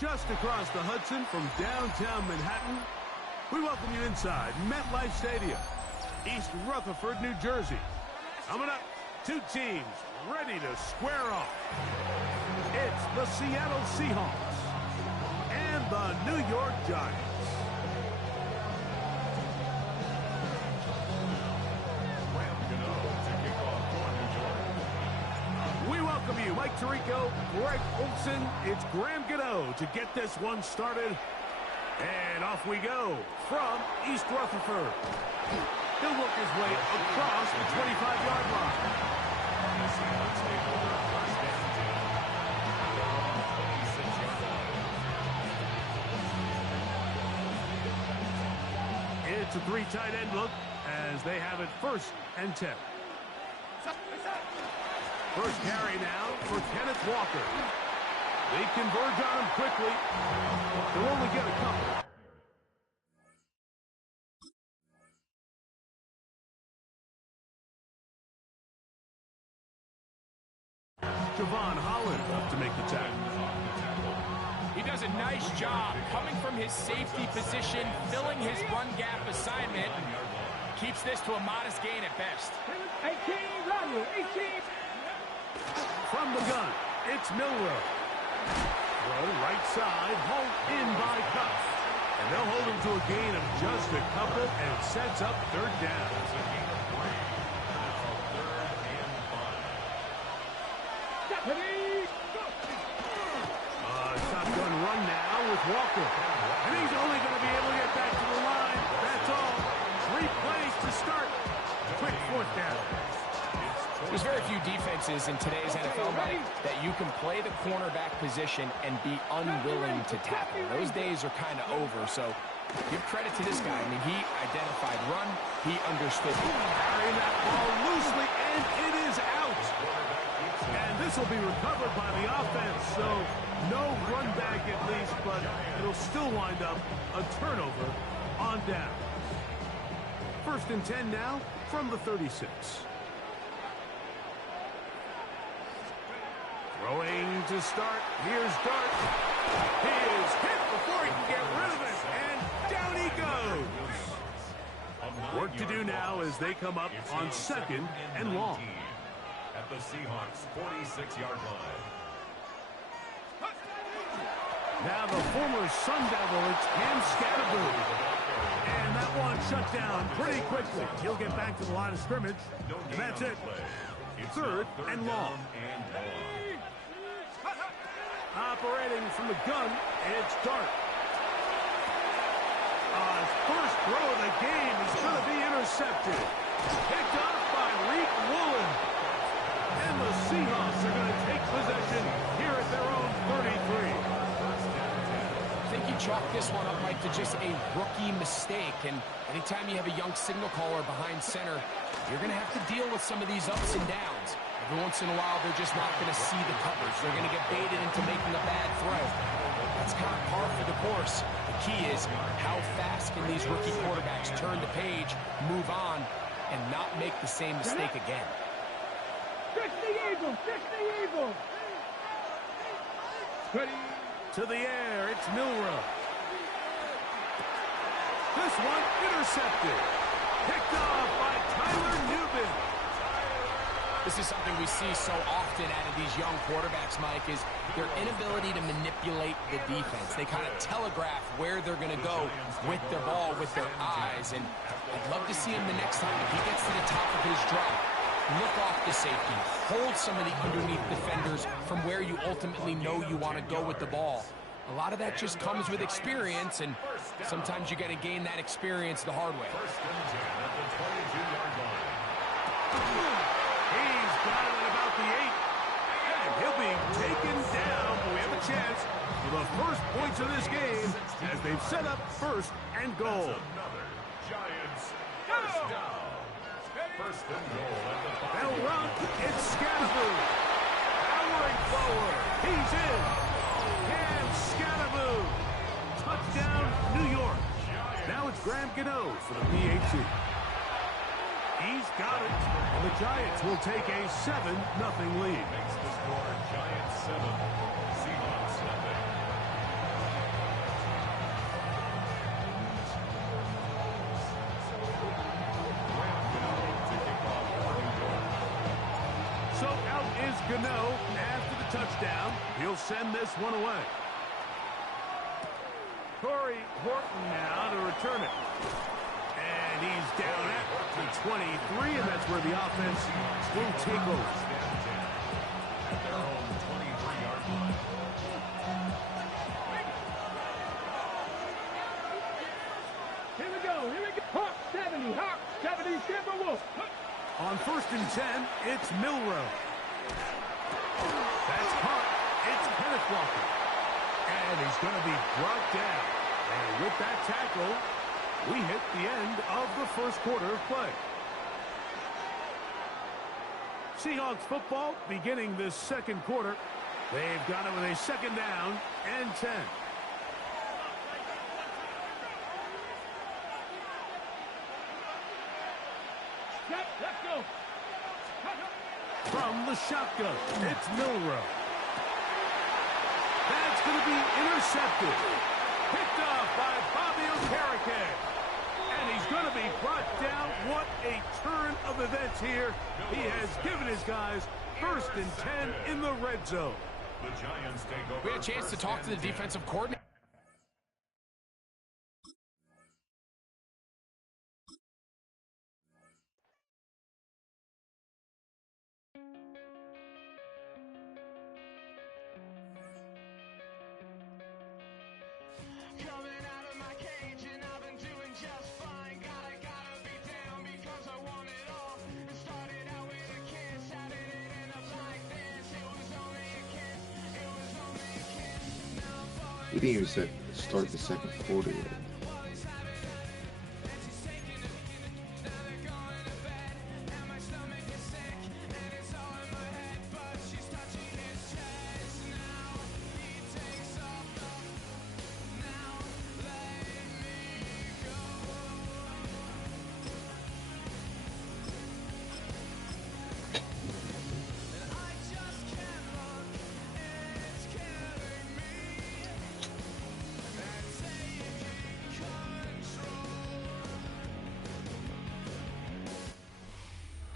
Just across the Hudson from downtown Manhattan, we welcome you inside MetLife Stadium, East Rutherford, New Jersey. Coming up, two teams ready to square off. It's the Seattle Seahawks and the New York Giants. We welcome you, Mike Tirico, Greg Olson. It's Graham Gano to get this one started. And off we go from East Rutherford. He'll work his way across the 25-yard line. It's a three tight end look as they have it 1st and 10. First carry now for Kenneth Walker. They converge on him quickly. They'll only get a couple. Javon Holland up to make the tackle. He does a nice job coming from his safety position, filling his run gap assignment. Keeps this to a modest gain at best. 18, Ronald, 18. From the gun, it's Milrow. Throw right side, hauled in by Cuff. And they'll hold him to a gain of just a couple and sets up 3rd down. Shotgun run now with Walker. And he's only going to be able to get back to the line. That's all. 3 plays to start. Quick 4th down. There's very few defenses in today's NFL, Mike, that you can play the cornerback position and be unwilling to tackle. Those days are kind of over, so give credit to this guy. I mean, he identified run. He understood. Carrying that ball loosely, and it is out. And this will be recovered by the offense, so no run back at least, but it'll still wind up a turnover on down. 1st and 10 now from the 36. Throwing to start. Here's Dart. He is hit before he can get rid of it, and down he goes. Work to do now as they come up on 2nd and long. At the Seahawks' 46-yard line. Now the former Sun Devil, it's Cam Scatterboo. And that one shut down pretty quickly. He'll get back to the line of scrimmage, and that's it. 3rd and long. Operating from the gun, it's Dart. His first throw of the game is going to be intercepted. Picked up by Reek Woolen. And the Seahawks are going to take possession here at their own 33. I think you chalk this one up, Mike, to just a rookie mistake. And anytime you have a young signal caller behind center, you're going to have to deal with some of these ups and downs. Every once in a while, they're just not going to see the coverage. They're going to get baited into making a bad throw. That's kind of par for the course. The key is how fast can these rookie quarterbacks turn the page, move on, and not make the same mistake again. Fix the Eagle! Fix the Eagle! Ready? To the air, it's Milrow. This one intercepted. Picked off by Tyler Newman. This is something we see so often out of these young quarterbacks, Mike, is their inability to manipulate the defense. They kind of telegraph where they're going to go with their ball, with their eyes. And I'd love to see him the next time. If he gets to the top of his drop, look off the safety. Hold some of the underneath defenders from where you ultimately know you want to go with the ball. A lot of that just comes with experience, and sometimes you got to gain that experience the hard way. 1st and 10 at the 22-yard line. He's got it at about the 8. And he'll be taken down. But we have a chance for the first points of this game as they've set up 1st and goal. Another Giants first down. 1st and goal at the 5. They'll run. It's Scatterboo. Powering forward. He's in. And Scatterboo. Touchdown, New York. Now it's Graham Gano for the PAT. He's got it. And the Giants will take a 7-0 lead. Makes the score Giants 7, Seahawks 0. So out is Gano after the touchdown. He'll send this one away. Corey Horton now to return it. And he's down at the 23, and that's where the offense will take over. At their own 23-yard line. Here we go. Hawk 70, Timberwolves. On 1st and 10, it's Milrow. That's caught. It's Kenneth Walker. And he's going to be brought down. And with that tackle, we hit the end of the first quarter of play. Seahawks football beginning this second quarter. They've got it with a 2nd down and 10. Yep, let's go. From the shotgun, it's Milrow. That's going to be intercepted. Picked off by Bobby Okereke. And he's going to be brought down. What a turn of events here. He has given his guys 1st and 10 in the red zone. The Giants take over. We had a chance to talk to the defensive coordinator. Coming out of my cage and I've been doing just fine. Gotta be down because I want it all. It started out with a kiss. How did it end up like this? It was only a kiss. Now I'm falling. He didn't even start the second quarter yet.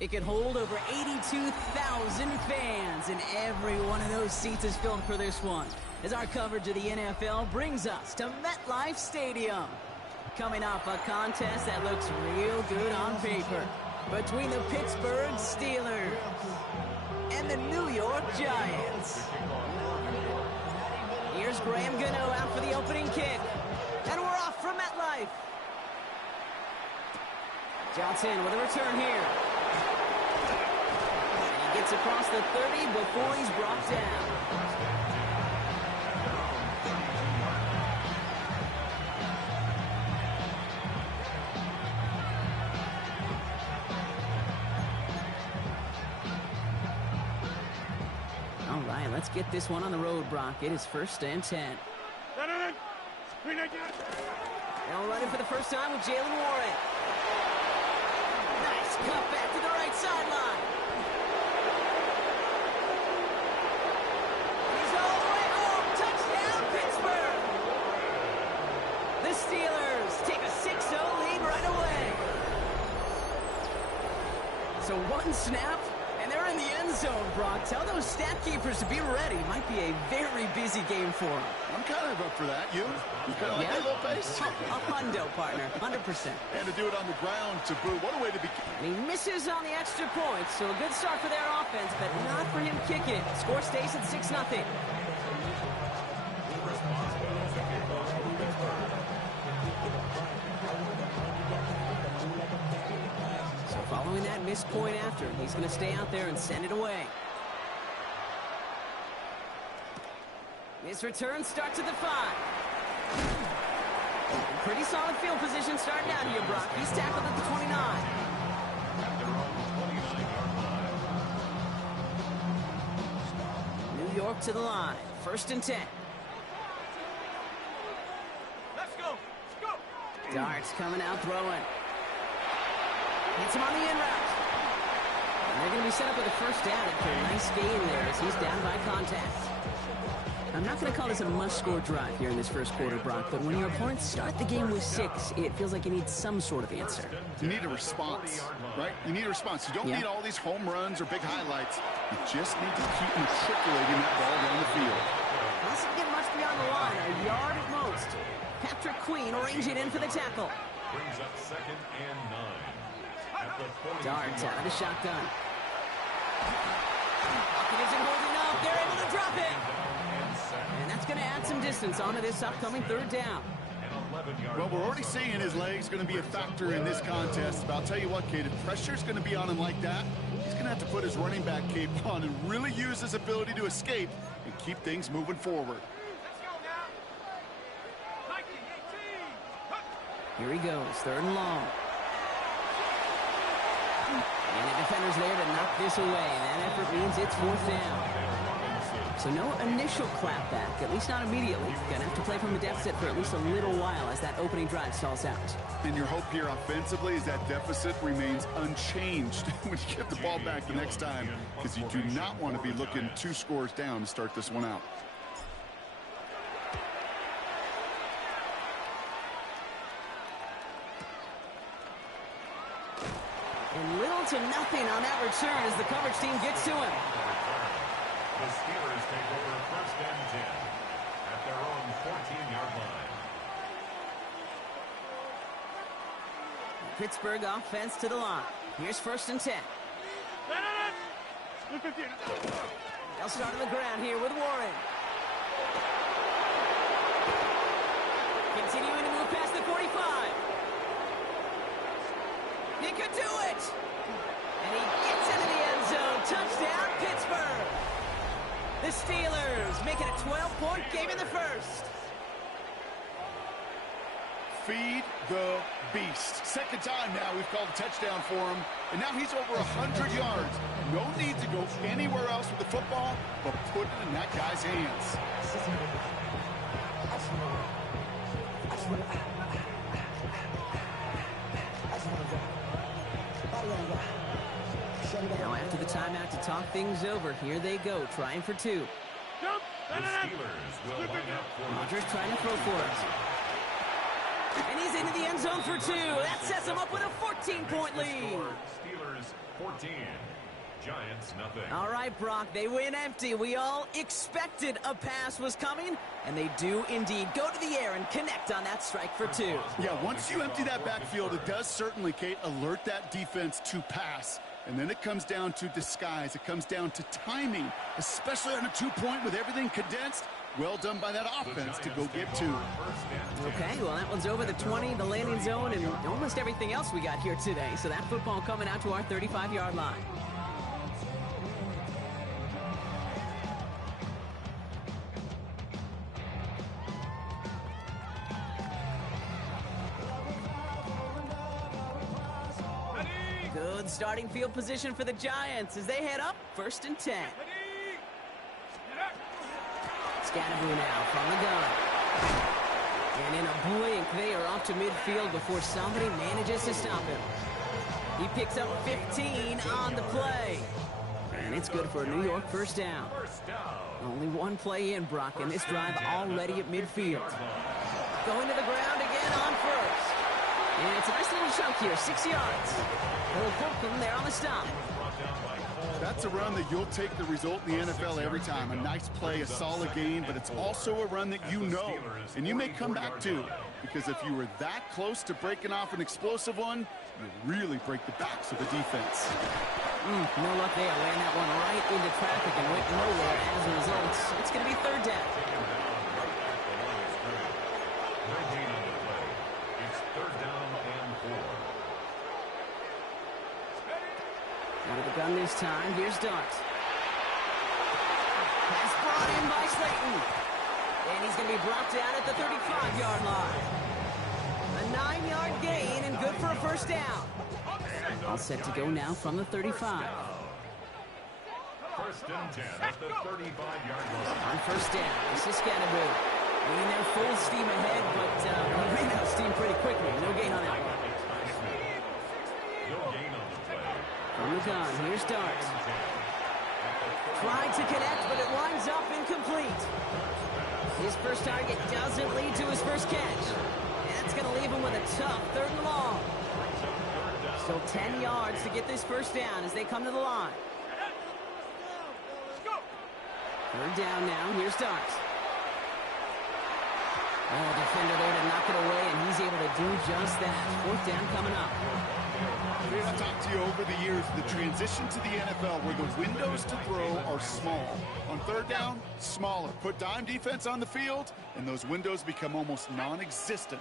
It can hold over 82,000 fans, and every one of those seats is filled for this one, as our coverage of the NFL brings us to MetLife Stadium. Coming off a contest that looks real good on paper between the Pittsburgh Steelers and the New York Giants. Here's Graham Gano out for the opening kick, and we're off from MetLife. Giantsfan with a return here. He gets across the 30 before he's brought down. All right, let's get this one on the road, Brock. It is 1st and 10. They'll run it for the first time with Jalen Warren. Nice cut back to the right sideline. He's all the way home. Touchdown, Pittsburgh. The Steelers take a 6-0 lead right away. So one snap, and they're in the end zone, Brock. Tell those stat keepers to be ready. Might be a very busy game for them. I'm kind of up for that. You kind of like that little pace? A hundo, partner. 100%. And to do it on the ground to boot. What a way to begin. And he misses on the extra point, so a good start for their offense, but not for him kicking it. Score stays at 6-0. So following that missed point after, he's going to stay out there and send it away. His return starts at the 5. Pretty solid field position starting out here, Brock. He's tackled at the 29. New York to the line. 1st and 10. Let's go. Darts coming out throwing. Hits him on the in route. And they're going to be set up with a 1st down after a nice gain there as he's down by contact. I'm not going to call this a must-score drive here in this first quarter, Brock, but when your opponents start the game with 6, it feels like you need some sort of answer. You need a response, right? You need a response. You don't need all these home runs or big highlights. You just need to keep matriculating that ball down the field. Doesn't get much beyond the line, a yard at most. Patrick Queen arranging in for the tackle. Brings up 2nd and 9. Darts out of the shotgun. Pocket isn't holding up. They're able to drop it. And that's going to add some distance onto this upcoming 3rd down. Well, we're already seeing his legs going to be a factor in this contest. But I'll tell you what, Kate, if pressure's going to be on him like that, he's going to have to put his running back cape on and really use his ability to escape and keep things moving forward. Here he goes, 3rd and long. And the defender's there to knock this away. That effort means it's 4th down. So no initial clapback, at least not immediately. Gonna have to play from a deficit for at least a little while as that opening drive stalls out. And your hope here offensively is that deficit remains unchanged when you get the ball back the next time, because you do not want to be looking 2 scores down to start this one out. And little to nothing on that return as the coverage team gets to him. The Steelers take over 1st and 10 at their own 14-yard line. Pittsburgh offense to the line. Here's 1st and 10. They'll start on the ground here with Warren. Continuing to move past the 45. He could do it! And he gets into the end zone. Touchdown, Pittsburgh! The Steelers make it a 12-point game in the 1st. Feed the beast. 2nd time now we've called a touchdown for him, and now he's over 100 yards. No need to go anywhere else with the football, but put it in that guy's hands. Now after the timeout to talk things over, here they go, trying for 2. The Steelers will line up for Rodgers trying to throw for it. And he's into the end zone for 2. That sets him up with a 14-point lead. Steelers 14, Giants nothing. All right, Brock, they win empty. We all expected a pass was coming, and they do indeed go to the air and connect on that strike for 2. Yeah, once you empty that backfield, it does certainly, Kate, alert that defense to pass. And then it comes down to disguise. It comes down to timing, especially on a 2-point with everything condensed. Well done by that offense to go get 2. Okay, well, that one's over the 20, the landing zone, and almost everything else we got here today. So that football coming out to our 35-yard line. Good starting field position for the Giants as they head up 1st and 10. Scatterboo now from the gun. And in a blink, they are off to midfield before somebody manages to stop him. He picks up 15 on the play. And it's good for a New York 1st down. Only one play in, Brock, and this drive already at midfield. Going to the ground again on 1st. And it's a nice little chunk here, 6 yards. They'll poke them there on the stop. That's a run that you'll take the result in the NFL every time. A nice play, a solid gain, but it's also a run that you know, and you may come back to, because if you were that close to breaking off an explosive one, you really break the backs of the defense. No luck there. Ran that one right into traffic and went nowhere as a result. It's going to be 3rd down. It's 3rd down and 4. Out of the gun this time. Here's Dart. Pass brought in by Slayton. And he's going to be brought down at the 35-yard line. A 9-yard gain and good for a 1st down. All set to go now from the 35. 1st and 10 at the 35-yard line. On 1st down, this is Scatterboo. Leading there full steam ahead, but he ran out of steam pretty quickly. No gain on that one. No gain on the play. From the gun, here's Dart. Tried to connect, but it winds up incomplete. His first target doesn't lead to his first catch. That's going to leave him with a tough 3rd and long. Still 10 yards to get this first down as they come to the line. 3rd down now. Here's Darts. Oh, defender there to knock it away, and he's able to do just that. 4th down coming up. I've talked to you over the years, the transition to the NFL where the windows to throw are small. On 3rd down, smaller. Put dime defense on the field, and those windows become almost non-existent.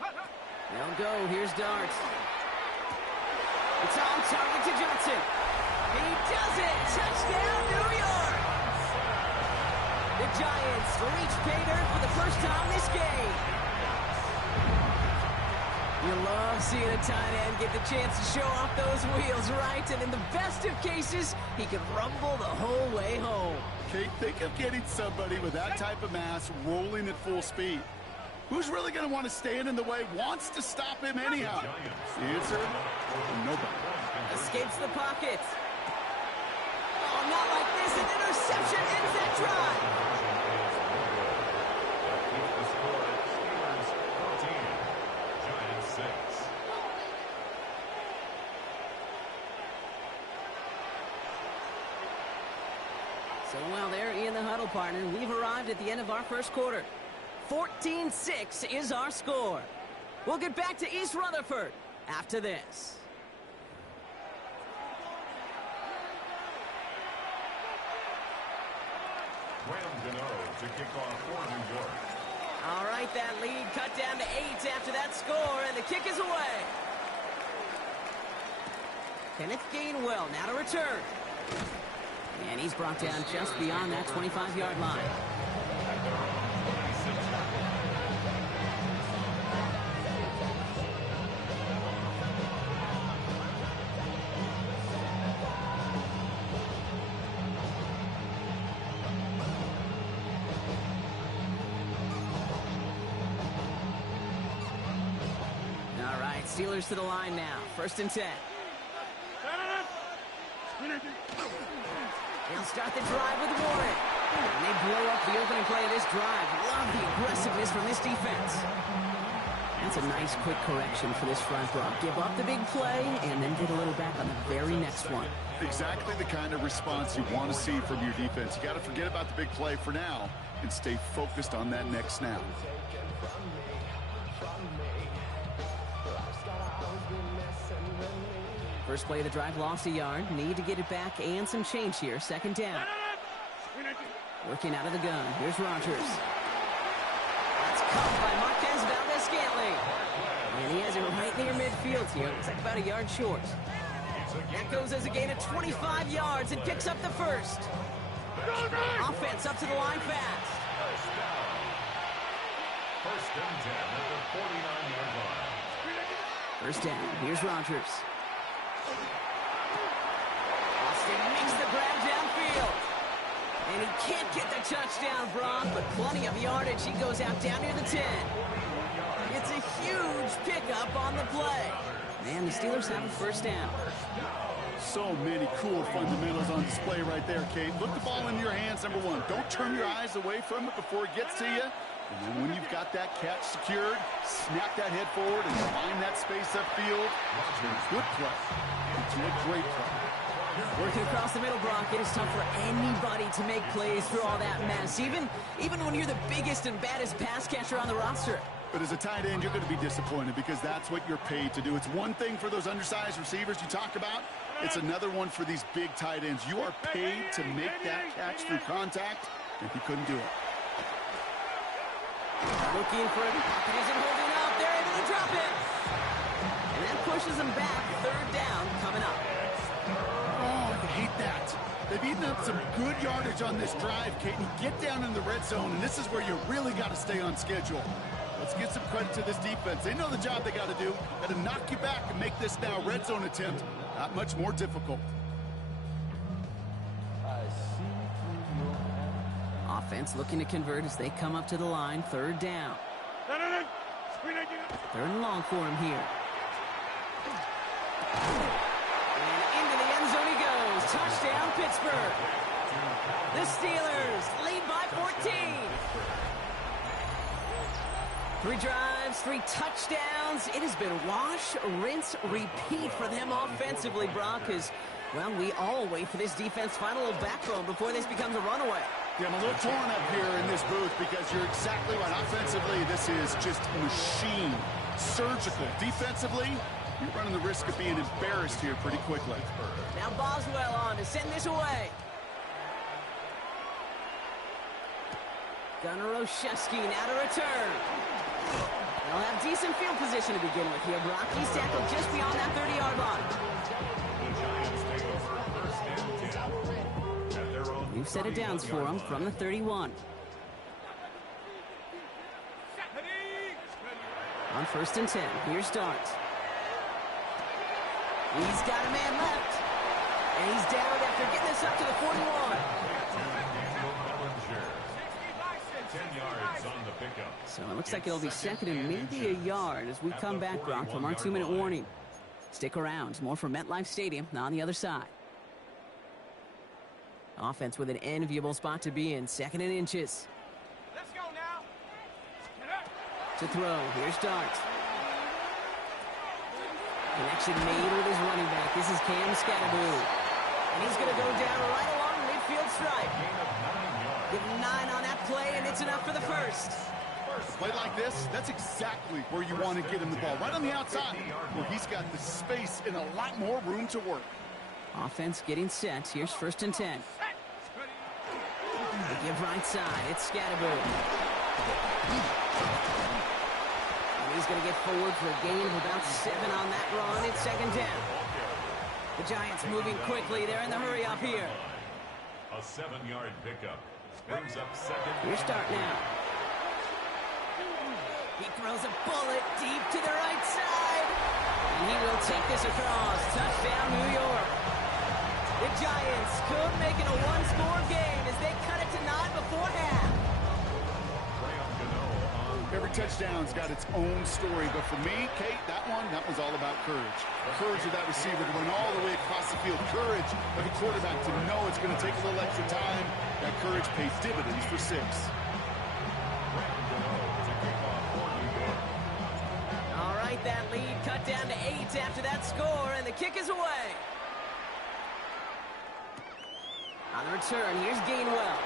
They'll go. Here's Darts. It's on target to Johnson. He does it! Touchdown, New York! The Giants reach pay dirt for the first time this game. You love seeing a tight end get the chance to show off those wheels, right? And in the best of cases, he can rumble the whole way home. Kate, think of getting somebody with that type of mass rolling at full speed. Who's really going to want to stand in the way, wants to stop him anyhow? The answer? Nobody. Escapes the pocket. Oh, not like this. An interception ends that drive. So while they're in the huddle, partner, we've arrived at the end of our first quarter. 14-6 is our score. We'll get back to East Rutherford after this. To kick off for New York. All right, that lead cut down to 8 after that score, and the kick is away. Kenneth Gainwell now to return. And he's brought down just beyond that 25-yard line. Steelers to the line now. 1st and 10. They'll start the drive with Warren. And they blow up the opening play of this drive. Love the aggressiveness from this defense. That's a nice quick correction for this front row. Give up the big play and then get a little back on the very next one. Exactly the kind of response you want to see from your defense. You got to forget about the big play for now and stay focused on that next snap. First play of the drive, lost a yard. Need to get it back and some change here. 2nd down. Working out of the gun. Here's Rodgers. That's caught by Marquez Valdez-Scantling. And he has it right near midfield here. Looks like about a yard short. That goes as a gain of 25 yards and picks up the first. Offense up to the line fast. First and 10 at the 49-yard line. First down. Here's Rodgers. Austin makes the grab downfield. And he can't get the touchdown, Brock, but plenty of yardage. He goes out down near the 10. It's a huge pickup on the play. Man, the Steelers have a first down. So many cool fundamentals on display right there, Kate. Look the ball into your hands, number one. Don't turn your eyes away from it before it gets to you. And then when you've got that catch secured, snap that head forward and find that space upfield. It's a good play. It's a great play. Working across the middle, Brock, it is tough for anybody to make plays through all that mess, even when you're the biggest and baddest pass catcher on the roster. But as a tight end, you're going to be disappointed because that's what you're paid to do. It's one thing for those undersized receivers you talk about. It's another one for these big tight ends. You are paid to make that catch through contact, and he couldn't do it. Looking for it. Pocket isn't holding up. They're able to drop it. And that pushes them back. 3rd down coming up. Oh, I hate that. They've eaten up some good yardage on this drive, Kate. And you get down in the red zone, and this is where you really got to stay on schedule. Let's give some credit to this defense. They know the job they got to do. Got to knock you back and make this now red zone attempt not much more difficult. Offense looking to convert as they come up to the line. 3rd down. 3rd and long for him here. And into the end zone he goes. touchdown, Pittsburgh. The Steelers lead by 14. 3 drives, 3 touchdowns. It has been wash, rinse, repeat for them offensively, Brock, as, well, we all wait for this defense final little backbone before this becomes a runaway. Yeah, I'm a little torn up here in this booth because you're exactly right. Offensively, this is just machine, surgical. Defensively, you're running the risk of being embarrassed here pretty quickly. Now Boswell on to send this away. Gunnar Olszewski now to return. They'll have decent field position to begin with here, Brock. He's tackled just beyond that 30-yard line. New set of downs for him from the 31. On 1st and 10, here's Dart. He's got a man left. And he's down after getting this up to the 41. 10 yards on the pickup. So it looks like it'll be 2nd and maybe a yard as we come back, Brock, from our 2-minute warning. Stick around. More from MetLife Stadium on the other side. Offense with an enviable spot to be in. 2nd and inches. Let's go now. To throw. Here's Dart. Connection made with his running back. This is Cam Scatteroo. And he's going to go down right along the midfield stripe. Give him 9 on that play, and it's enough for the first. A play like this, that's exactly where you want to get him the ball. Right on the outside, where he's got the space and a lot more room to work. Offense getting set. Here's 1st and 10. They give right side. It's Scatteroo. And he's going to get forward for a gain of about 7 on that run. It's 2nd down. The Giants moving quickly. They're in the hurry up here. A 7-yard pickup. Brings up 2nd. Here's Dart now. He throws a bullet deep to the right side. And he will take this across. Touchdown, New York. The Giants could make it a 1-score game as they cut it to 9 before half. Every touchdown's got its own story, but for me, Kate, that was all about courage. Courage of that receiver to run all the way across the field. Courage of a quarterback to know it's going to take a little extra time. That courage pays dividends for 6. All right, that lead cut down to 8 after that score, and the kick is away. On the return, here's Gainwell.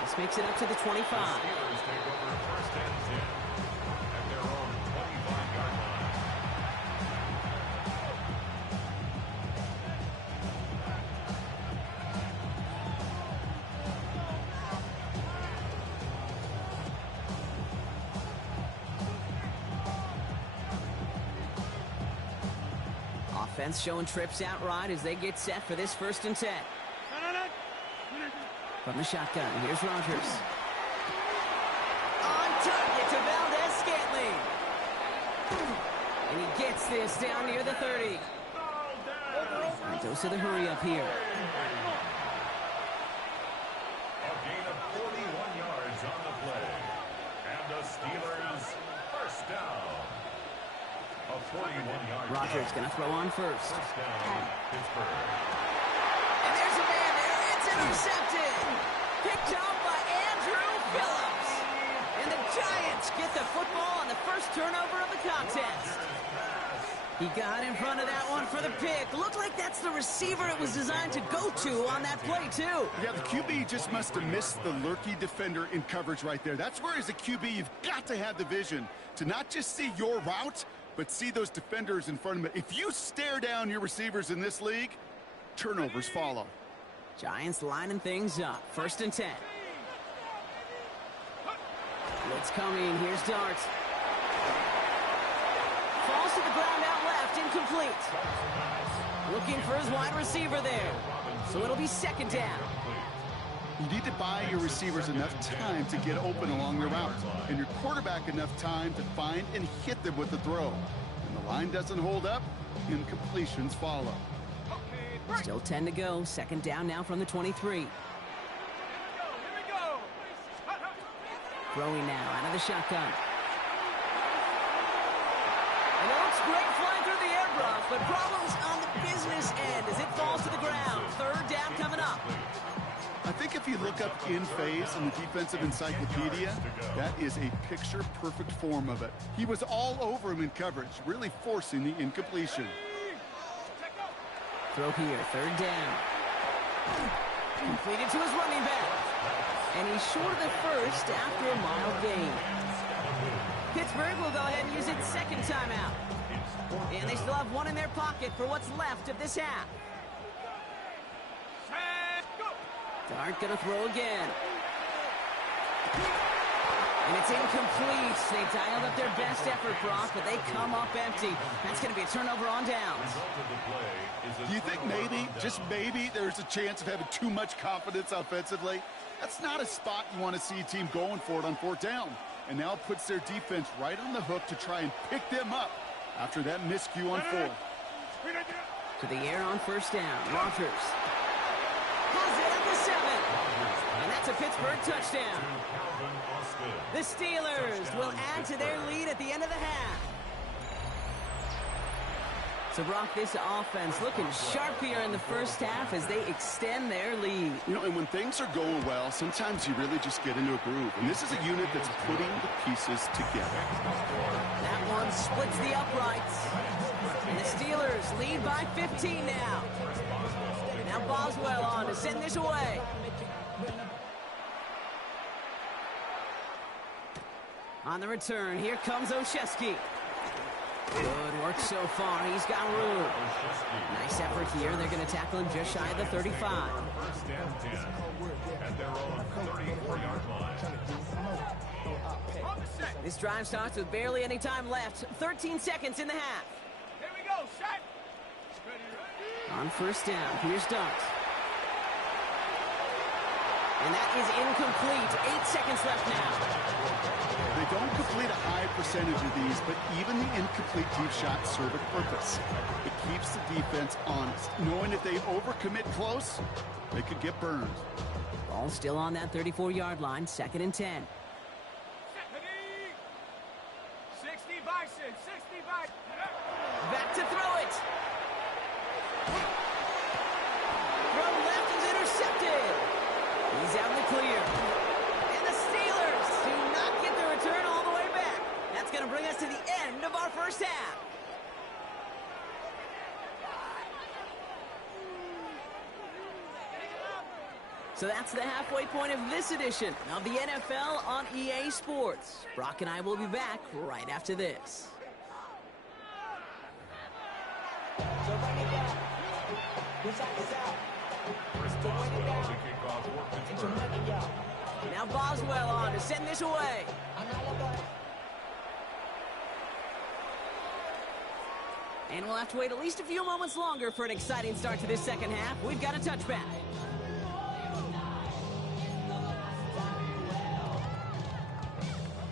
This makes it up to the 25. Offense showing trips out right as they get set for this 1st and 10. From the shotgun, here's Rodgers. On target to Valdez-Scantling. And he gets this down near the 30. And goes to the hurry up here. A gain of 41 yards on the play. And the Steelers 1st down. A 41-yard Rodgers going to throw on 1st. 1st down, Pittsburgh. And there's a man there. It's intercepted. Picked up by Andrew Phillips. And the Giants get the football on the first turnover of the contest. He got in front of that one for the pick. Looked like that's the receiver it was designed to go to on that play, too. Yeah, the QB just must have missed the lurky defender in coverage right there. That's where, as a QB, you've got to have the vision to not just see your route, but see those defenders in front of it. If you stare down your receivers in this league, turnovers follow. Giants lining things up. 1st and 10. Blitz coming. Here's Dart. Falls to the ground out left. Incomplete. Looking for his wide receiver there. So it'll be 2nd down. You need to buy your receivers enough time to get open along their route, and your quarterback enough time to find and hit them with the throw. When the line doesn't hold up, incompletions follow. Still 10 to go. 2nd down now from the 23. Throwing now out of the shotgun. And it looks great flying through the air, Brock. but problems on the business end as it falls to the ground. Third down coming up. I think if you look up in phase in the defensive encyclopedia, that is a picture-perfect form of it. He was all over him in coverage, really forcing the incompletion. Throw here, third down. Completed to his running back. And he's short of the first after a mild gain. Pittsburgh will go ahead and use its second timeout. And they still have one in their pocket for what's left of this half. Dart gonna throw again. And it's incomplete. They dialed up their best effort, Brock, but they come up empty. That's gonna be a turnover on downs. Do you think maybe, just maybe, there's a chance of having too much confidence offensively? That's not a spot you want to see a team going for it on fourth down. And now it puts their defense right on the hook to try and pick them up after that miscue on fourth. To the air on first down. Rogers has it at the 7. And that's a Pittsburgh touchdown. The Steelers will add to their lead at the end of the half. So, Brock, this offense looking sharp here in the first half as they extend their lead. You know, and when things are going well, sometimes you really just get into a groove. And this is a unit that's putting the pieces together. That one splits the uprights. And the Steelers lead by 15 now. Now Boswell on to send this away. On the return, here comes Olszewski. Good work so far. He's got room. Nice effort here. They're going to tackle him just shy of the 35. First and 10 at their own 34-yard line. This drive starts with barely any time left. 13 seconds in the half. Here we go, shot. On first down, here's Dart. And that is incomplete. 8 seconds left now. They don't complete a high percentage of these, but even the incomplete deep shots serve a purpose. It keeps the defense honest, knowing if they overcommit close, they could get burned. Ball still on that 34-yard line, 2nd and 10. 60 Bison, 60 Bison. Back to throw it. Throw left is intercepted. He's out in the clear. And the Steelers do not get the return all the way back. That's going to bring us to the end of our first half. So that's the halfway point of this edition of the NFL on EA Sports. Brock and I will be back right after this. So bring it down. This side is out. Bring it down. It's your money, y'all. Now Boswell on to send this away. And we'll have to wait at least a few moments longer for an exciting start to this second half. We've got a touchback.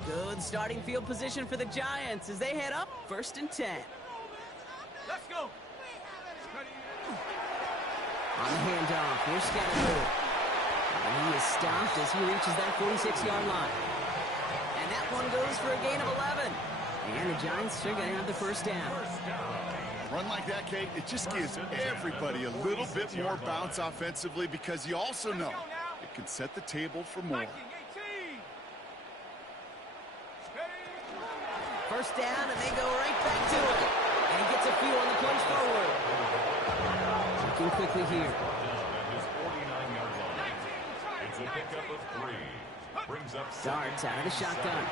Good starting field position for the Giants as they head up 1st and 10. Let's go. On the handoff, here's Scattergood. And he is stopped as he reaches that 46-yard line. And that one goes for a gain of 11. And the Giants are going to have the first down. A run like that, Kate, it just gives everybody a little bit more bounce offensively because you also know it can set the table for more. First down, and they go right back to it. And he gets a few on the plays forward. Looking quickly here. It's a pickup of 3. Brings up Darts out of the shotgun.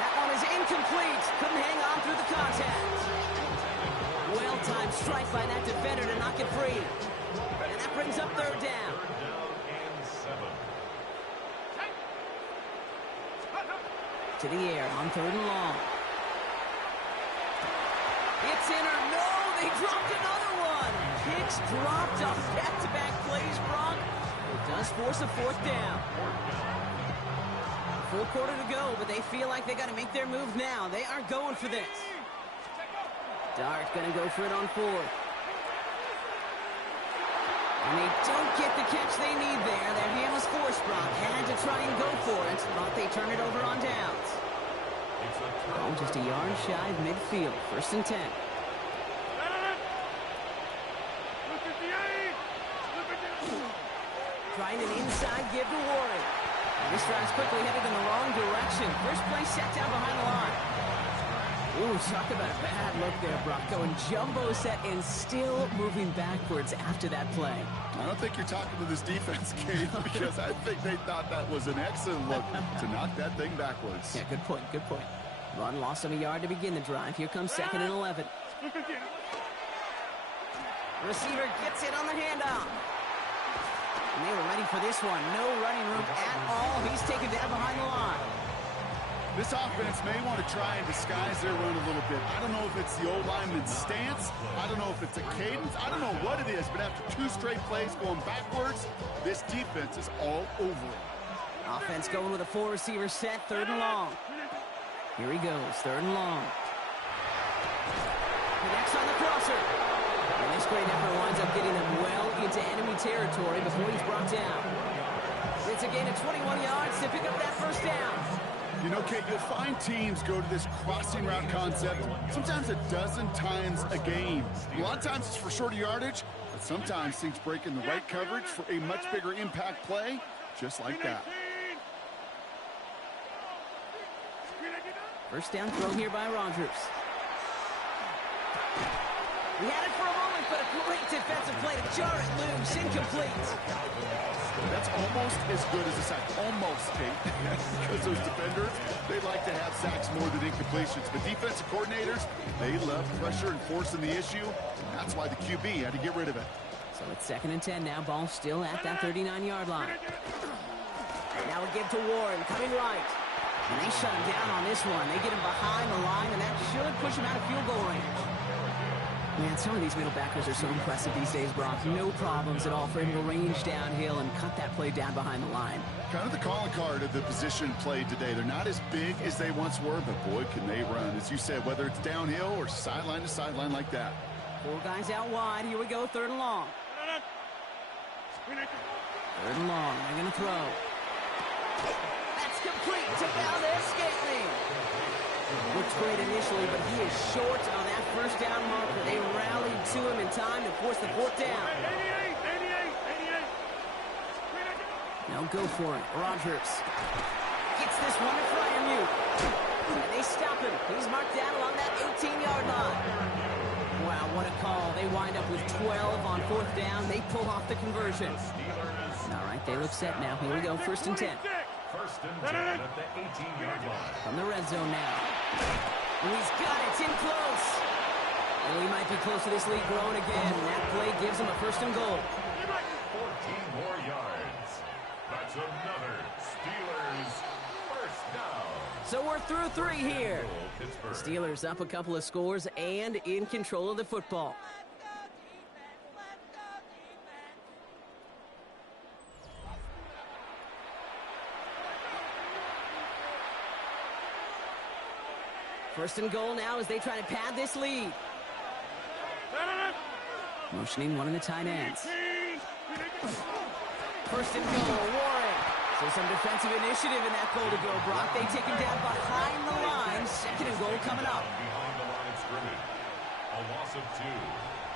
That one is incomplete. Couldn't hang on through the contact. Well-timed strike by that defender to knock it free. And that brings up 3rd down. To the air on 3rd and long. It's in or no, they dropped another one. Hicks dropped off back-to-back plays, Brock. It does force a 4th down. Full quarter to go, but they feel like they got to make their move now. They are going for this. Dart going to go for it on 4th. And they don't get the catch they need there. Their hand was forced, Brock. Had to try and go for it, but they turn it over on downs. Oh, just a yard shy of midfield. 1st and 10. Trying an inside give to Warren. And this drive's quickly headed in the wrong direction. First play set down behind the line. Ooh, talk about a bad look there, Brock. Going jumbo set and still moving backwards after that play. I don't think you're talking to this defense, Kate, because I think they thought that was an excellent look to knock that thing backwards. Yeah, good point, good point. Run lost on a yard to begin the drive. Here comes 2nd and 11. Receiver gets it on the handoff. And they were ready for this one. No running room at all. He's taken down behind the line. This offense may want to try and disguise their run a little bit. I don't know if it's the old lineman's stance. I don't know if it's a cadence. I don't know what it is, but after 2 straight plays going backwards, this defense is all over it. Offense going with a 4-receiver set, 3rd and long. Here he goes, 3rd and long. Connects on the crosser. And this great effort winds up getting him well into enemy territory before he's brought down. It's a gain of 21 yards to pick up that 1st down. You know, Kate, you'll find teams go to this crossing route concept sometimes a dozen times a game. A lot of times it's for shorter yardage, but sometimes things break in the right coverage for a much bigger impact play, just like that. 1st down throw here by Rodgers. We had it for a moment, but a great defensive play to jar it loose. Incomplete. That's almost as good as a sack. Almost, Kate. Because those defenders, they like to have sacks more than incompletions. But defensive coordinators, they love pressure and forcing the issue. That's why the QB had to get rid of it. So it's 2nd and 10 now. Ball still at that 39-yard line. Now a give to Warren, coming right. And they shut him down on this one. They get him behind the line, and that should push him out of field goal range. Man, some of these middle backers are so impressive these days, Brock. No problems at all for him to range downhill and cut that play down behind the line. Kind of the calling card of the position played today. They're not as big as they once were, but boy, can they run. As you said, whether it's downhill or sideline to sideline like that. 4 guys out wide. Here we go, 3rd and long. 3rd and long. They're going to throw. That's complete to Valdez-Scantling. Looks great initially, but he is short on that 1st down marker. They rallied to him in time to force the 4th down. Now go for it. Rodgers gets this one to Fryermuth. And they stop him. He's marked down along that 18-yard line. Wow, what a call. They wind up with 12 on 4th down. They pull off the conversion. All right, they look set now. Here we go, 1st and 10. 1st and 10 at the 18-yard line. From the red zone now. And he's got it. It's in close. And we might be close to this lead growing again. That play gives him a 1st and goal. 14 more yards. That's another Steelers 1st down. So we're through 3 here. The Steelers up a couple of scores and in control of the football. First and goal now as they try to pad this lead. Motioning one of the tight ends. First and goal, Warren. So some defensive initiative in that goal to go, Brock. They take him down behind the line. 2nd and goal coming up. Behind the line of scrimmage. A loss of 2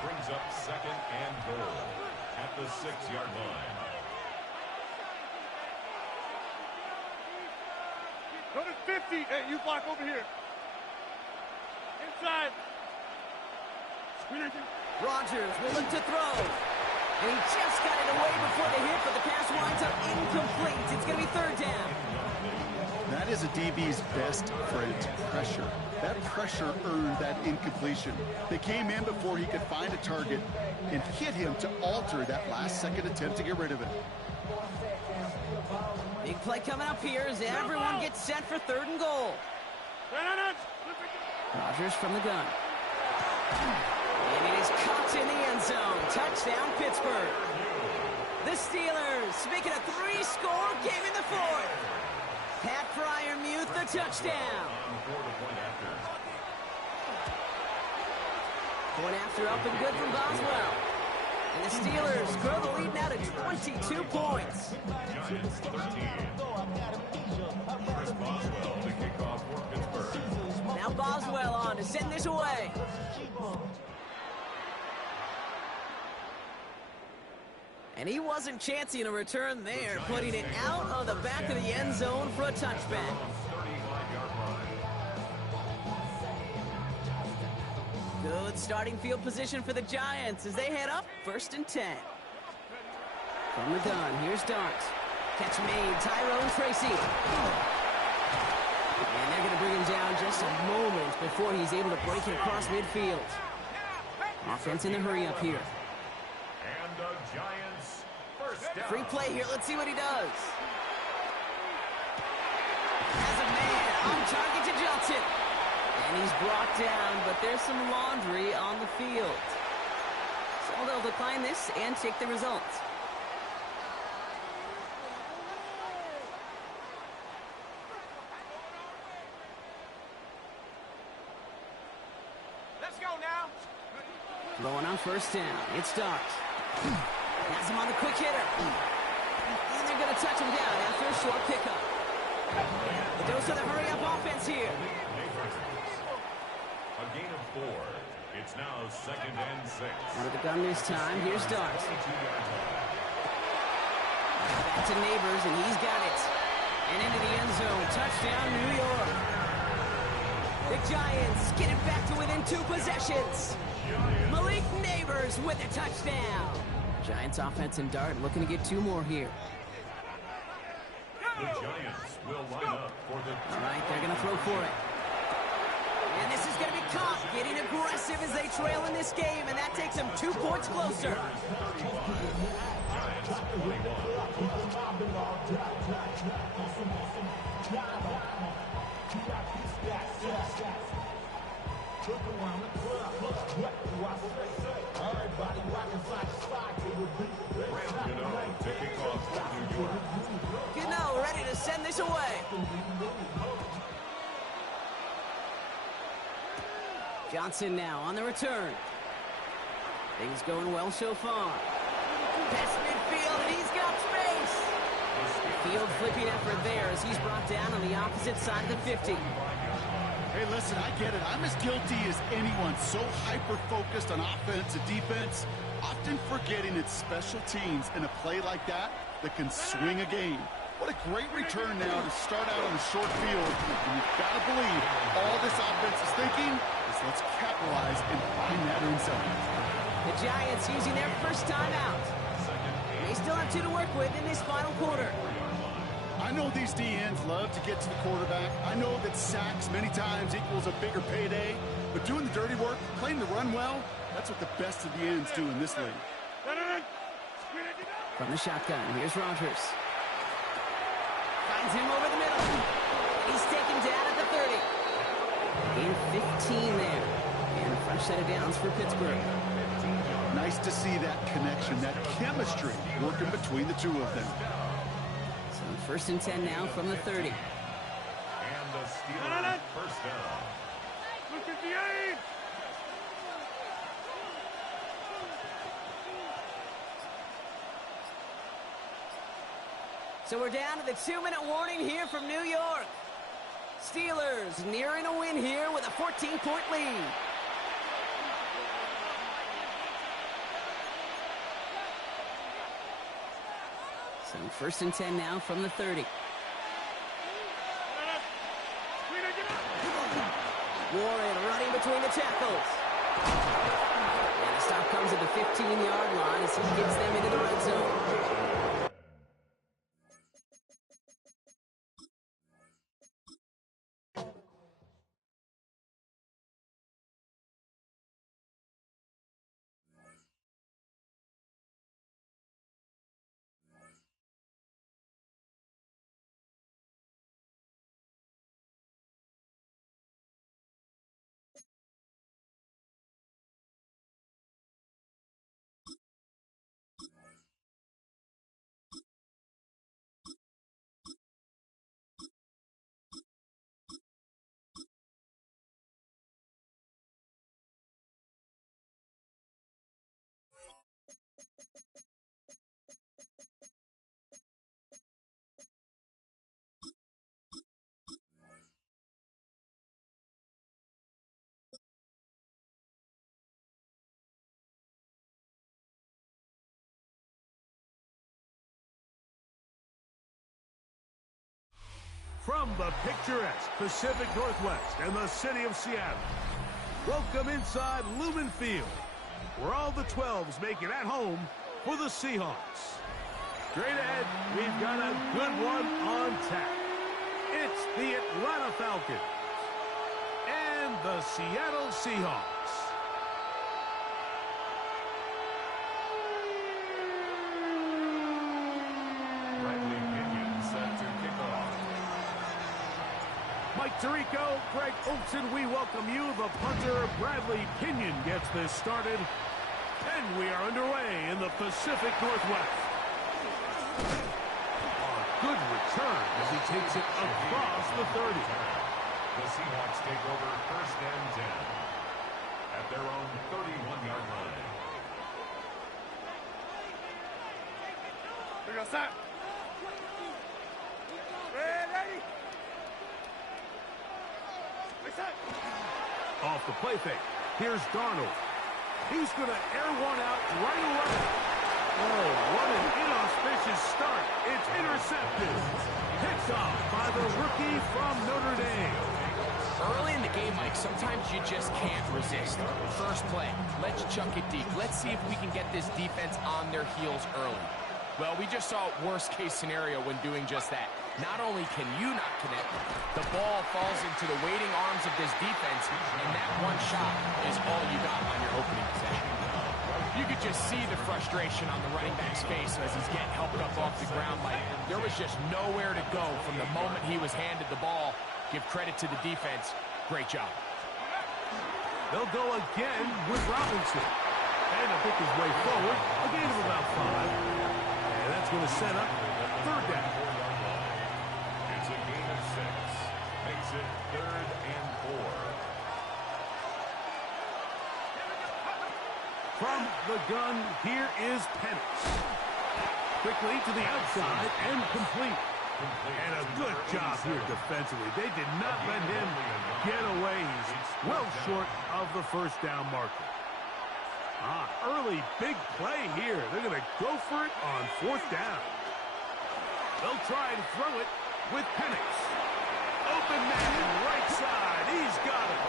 brings up 2nd and goal at the 6-yard line. Go to 50. Hey, you block over here. Inside. Rodgers will look to throw. And he just got it away before the hit, but the pass winds up incomplete. It's going to be 3rd down. That is a DB's best friend, pressure. That pressure earned that incompletion. They came in before he could find a target and hit him to alter that last-second attempt to get rid of it. Big play coming up here as everyone gets set for 3rd and goal. Rodgers from the gun. And it is caught in the end zone. Touchdown, Pittsburgh. The Steelers making a 3-score game in the 4th. Pat Fryermuth, the touchdown. Point after up and good from Boswell. And the Steelers grow the lead now to 22 points. Giants 13. Chris Boswell to kick off for Pittsburgh. Now Boswell on to send this away. And he wasn't chancing a return there, putting it out of the back of the end zone for a touchback. 35-yard line. Good starting field position for the Giants as they head up 1st and 10. From the gun, here's Dart. Catch made, Tyrone Tracy. And they're going to bring him down just a moment before he's able to break it across midfield. Offense in the hurry up here. And the Giants first down. Free play here. Let's see what he does. Has a man on target to Johnson. And he's brought down, but there's some laundry on the field. So they'll decline this and take the result. Let's go now. Throwing on 1st down. It's Dart. Has him on the quick hitter. And they're going to touch him down after a short pickup. The dose of the hurry-up offense here. A gain of 4. It's now 2nd and 6. Out of the gun this time. Here's Dart. 22-yard line. Back to Neighbors, and he's got it. And into the end zone. Touchdown, New York. The Giants get it back to within 2 possessions. Malik Neighbors with a touchdown. Giants offense and Dart looking to get 2 more here. The Giants will line up for the... All right, they're going to throw for it. And this is going to be Cobb getting aggressive as they trail in this game, and that takes them 2 points closer. Giants 21. To kick off for New York. Gano ready to send this away. Johnson now on the return. Things going well so far. Past midfield, and he's got space. Field flipping effort there as he's brought down on the opposite side of the 50. Hey, listen, I get it. I'm as guilty as anyone. So hyper-focused on offense and defense, often forgetting it's special teams in a play like that can swing a game. What a great return now to start out on the short field. And you've got to believe all this offense is thinking is let's capitalize and find that end zone. The Giants using their first timeout. They still have 2 to work with in this final quarter. I know these DNs love to get to the quarterback. I know that sacks many times equals a bigger payday, but doing the dirty work, playing the run well, that's what the best of the ends do in this league. From the shotgun, here's Rogers. Finds him over the middle. He's taken down at the 30. Gain 15 there. And a fresh set of downs for Pittsburgh. Nice to see that connection, that chemistry working between the 2 of them. So 1st and 10 now from the 30. And the Steelers first down. Look at the aim. So we're down to the 2-minute warning here from New York. Steelers nearing a win here with a 14-point lead. So 1st and 10 now from the 30. Warren running between the tackles. And the stop comes at the 15-yard line as he gets them into the red zone. From the picturesque Pacific Northwest and the city of Seattle, welcome inside Lumen Field, where all the 12s make it at home for the Seahawks. Straight ahead, we've got a good one on tap. It's the Atlanta Falcons and the Seattle Seahawks. Mike Tirico, Greg Olsen, we welcome you. The punter, Bradley Pinion, gets this started. And we are underway in the Pacific Northwest. A good return as he takes it across the 30. The Seahawks take over first and 10 at their own 31-yard line. Bring us up. Ready? Off the play fake. Here's Darnold. He's going to air one out right away. Oh, what an inauspicious start. It's intercepted. Picked off by the rookie from Notre Dame. Early in the game, Mike, sometimes you just can't resist. First play, let's chuck it deep. Let's see if we can get this defense on their heels early. Well, we just saw worst-case scenario when doing just that. Not only can you not connect, the ball falls into the waiting arms of this defense, and that one shot is all you got on your opening possession. You could just see the frustration on the running back's face as he's getting helped up off the ground. Like, there was just nowhere to go from the moment he was handed the ball. Give credit to the defense. Great job. They'll go again with Robinson. And to pick his way forward, a gain of about 5. And that's going to set up third down. It's a gain of 6. Makes it 3rd and 4. From the gun, here is Penix. Quickly to the outside and complete. And a good job here defensively. They did not let him get away. He's well short of the first down marker. Early big play here. They're going to go for it on 4th down. They'll try and throw it with Penix. Open man, right side. He's got it.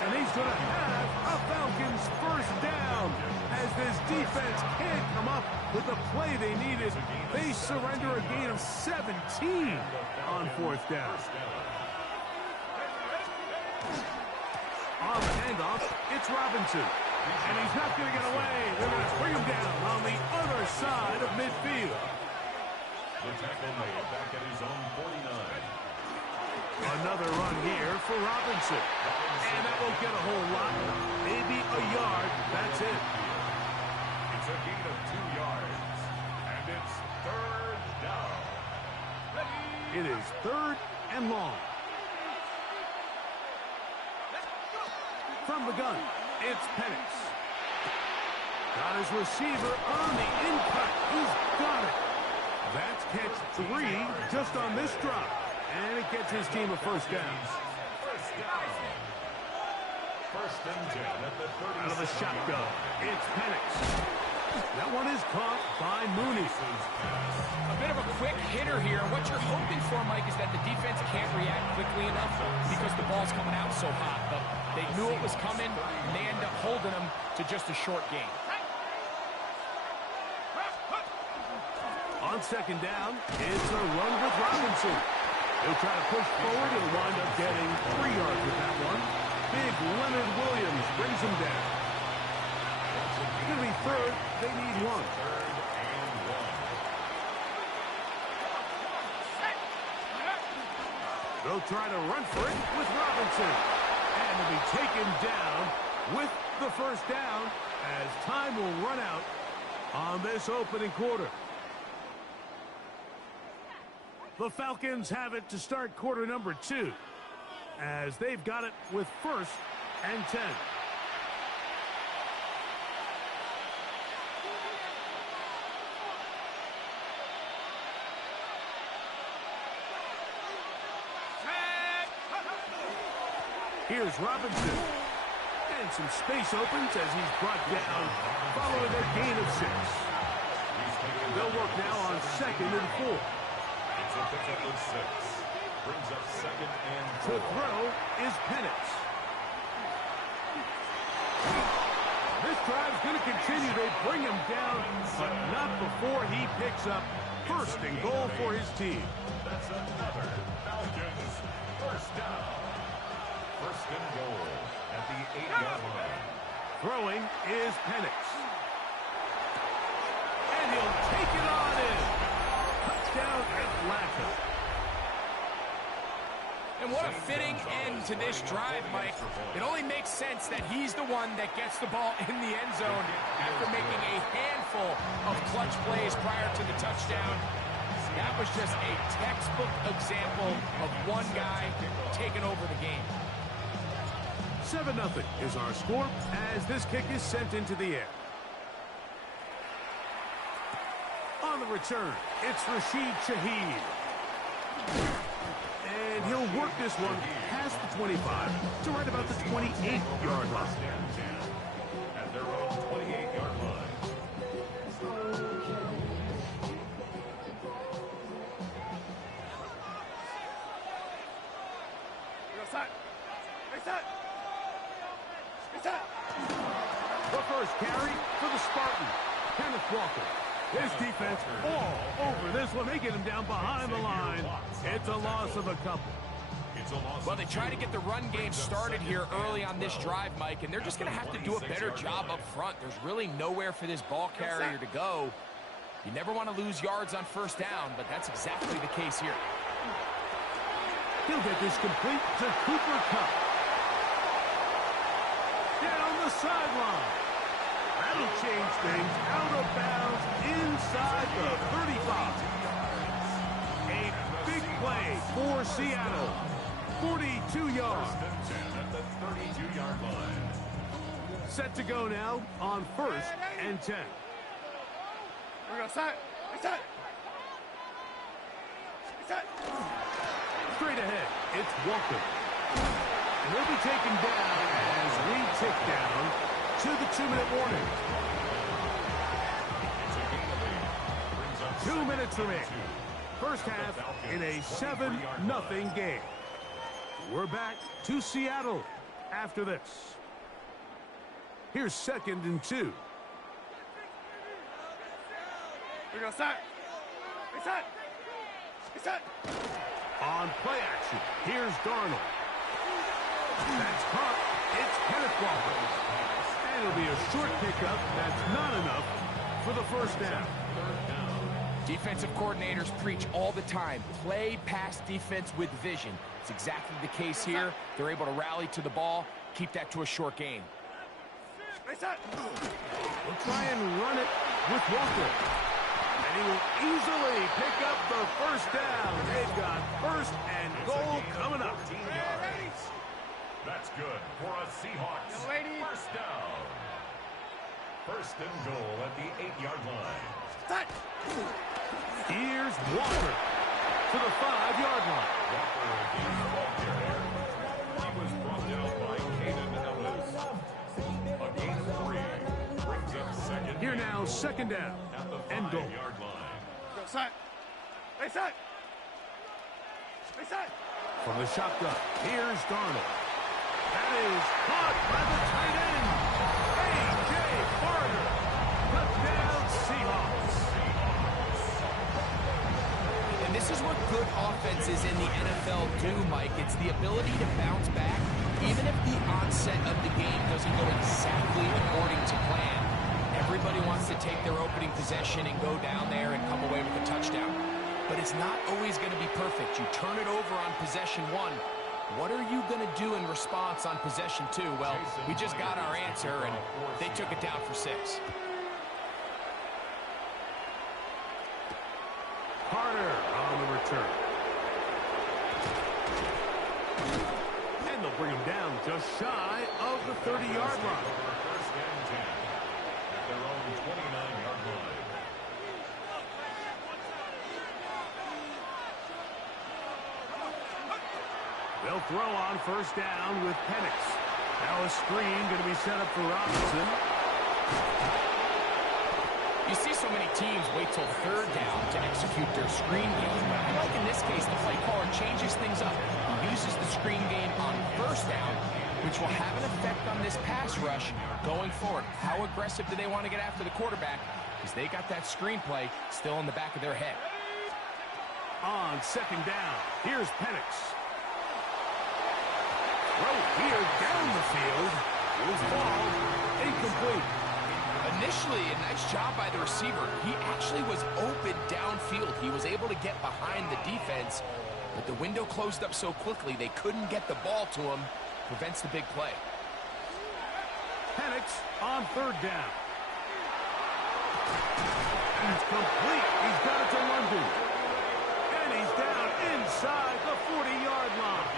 And he's going to have a Falcons first down. As this defense can't come up with the play they needed, they surrender a gain of 17 on 4th down. On the handoff, it's Robinson. And he's not going to get away. They're going to bring him down on the other side of midfield. The tackle made back at his own 49. Another run here for Robinson. And that won't get a whole lot. Maybe a yard. That's it. It's a gain of 2 yards. And it's 3rd down. It is 3rd and long. From the gun, it's Penix. Got his receiver on the in-cut. He's got it. That's catch 3 just on this drop. And it gets his team a first down. First down. 1st and 10 at the 36. Out of the shotgun, it's Penix. That one is caught by Mooney. A bit of a quick hitter here. What you're hoping for, Mike, is that the defense can't react quickly enough because the ball's coming out so hot. But they knew it was coming, and they end up holding them to just a short gain. On 2nd down, it's a run with Robinson. They try to push forward. He'll wind up getting 3 yards with that one. Big Leonard Williams brings him down. It's going to be 3rd. They need 1. 3rd and 1. They'll try to run for it with Robinson. And he'll be taken down with the first down as time will run out on this opening quarter. The Falcons have it to start quarter number 2 as they've got it with 1st and 10. Here's Robinson. And some space opens as he's brought down following a gain of 6. They'll work now on 2nd and 4. It's a pickup of 6. brings up 2nd and To 4. throw is Penix. This drive's going to continue. They bring him down, but not before he picks up 1st and goal for his team. That's another Falcons first down. 1st and goal at the 8-yard line. Throwing is Penix. And he'll take it on in. Touchdown Atlanta. And what a fitting end to this drive, Mike. It only makes sense that he's the one that gets the ball in the end zone after making a handful of clutch plays prior to the touchdown. That was just a textbook example of one guy taking over the game. 7-0 is our score as this kick is sent into the air. On the return, it's Rashid Shaheed. And he'll work this one past the 25 to right about the 28-yard line. At their own 28-yard line. The first carry for the Spartans, Kenneth Walker. His defense all over this one. They get him down behind the line. It's a loss of a couple. Well, they try to get the run game started here early on this drive, Mike, and they're just going to have to do a better job up front. There's really nowhere for this ball carrier to go. You never want to lose yards on 1st down, but that's exactly the case here. He'll get this complete to Cooper Kupp. Down the sideline. That'll change things. Out of bounds inside the 35. A big play for Seattle. 42 yards. At the 32-yard line. Set to go now on 1st and 10. Straight ahead, it's Walker. And he'll be taken down as we tick down to the 2-minute warning. 2 minutes remaining. First half in a 7-0 game. We're back to Seattle after this. Here's 2nd and 2. On play action, here's Darnold. That's caught. It's Kenneth Walker. And it'll be a short pickup. That's not enough for the 1st down. Defensive coordinators preach all the time, play pass defense with vision. It's exactly the case here. They're able to rally to the ball, keep that to a short game. We'll try and run it with Walker. And he will easily pick up the 1st down. They've got 1st and goal coming up. That's good for a Seahawks 1st down. 1st and goal at the 8-yard line. Here's Walker to the 5-yard line. Walker again, the ball carrier. He was brought down by Kaden Ellis. A gain of 3 brings up 2nd. Here now, 2nd down at the and goal. 5-yard line. From the shotgun, here's Darnold. That is caught by the tight end. A.J. Barter. Touchdown Seahawks. And this is what good offenses in the NFL do, Mike. It's the ability to bounce back, even if the onset of the game doesn't go exactly according to plan. Everybody wants to take their opening possession and go down there and come away with a touchdown. But it's not always going to be perfect. You turn it over on possession 1. What are you going to do in response on possession 2? Well, we just got our answer, and they took it down for 6. Carter on the return. And they'll bring him down just shy of the 30-yard line. 1st and 10 at their own 29-yard line. They'll throw on 1st down with Penix. Now a screen going to be set up for Robinson. You see so many teams wait till third down to execute their screen game. But I like in this case, the play caller changes things up. He uses the screen game on first down, which will have an effect on this pass rush going forward. How aggressive do they want to get after the quarterback? Because they got that screenplay still in the back of their head. On second down, here's Penix. Right here down the field. His ball incomplete. Initially, a nice job by the receiver. He actually was open downfield. He was able to get behind the defense, but the window closed up so quickly they couldn't get the ball to him. Prevents the big play. Penix on third down. He's complete. He's got it to London. And he's down inside the 40-yard line.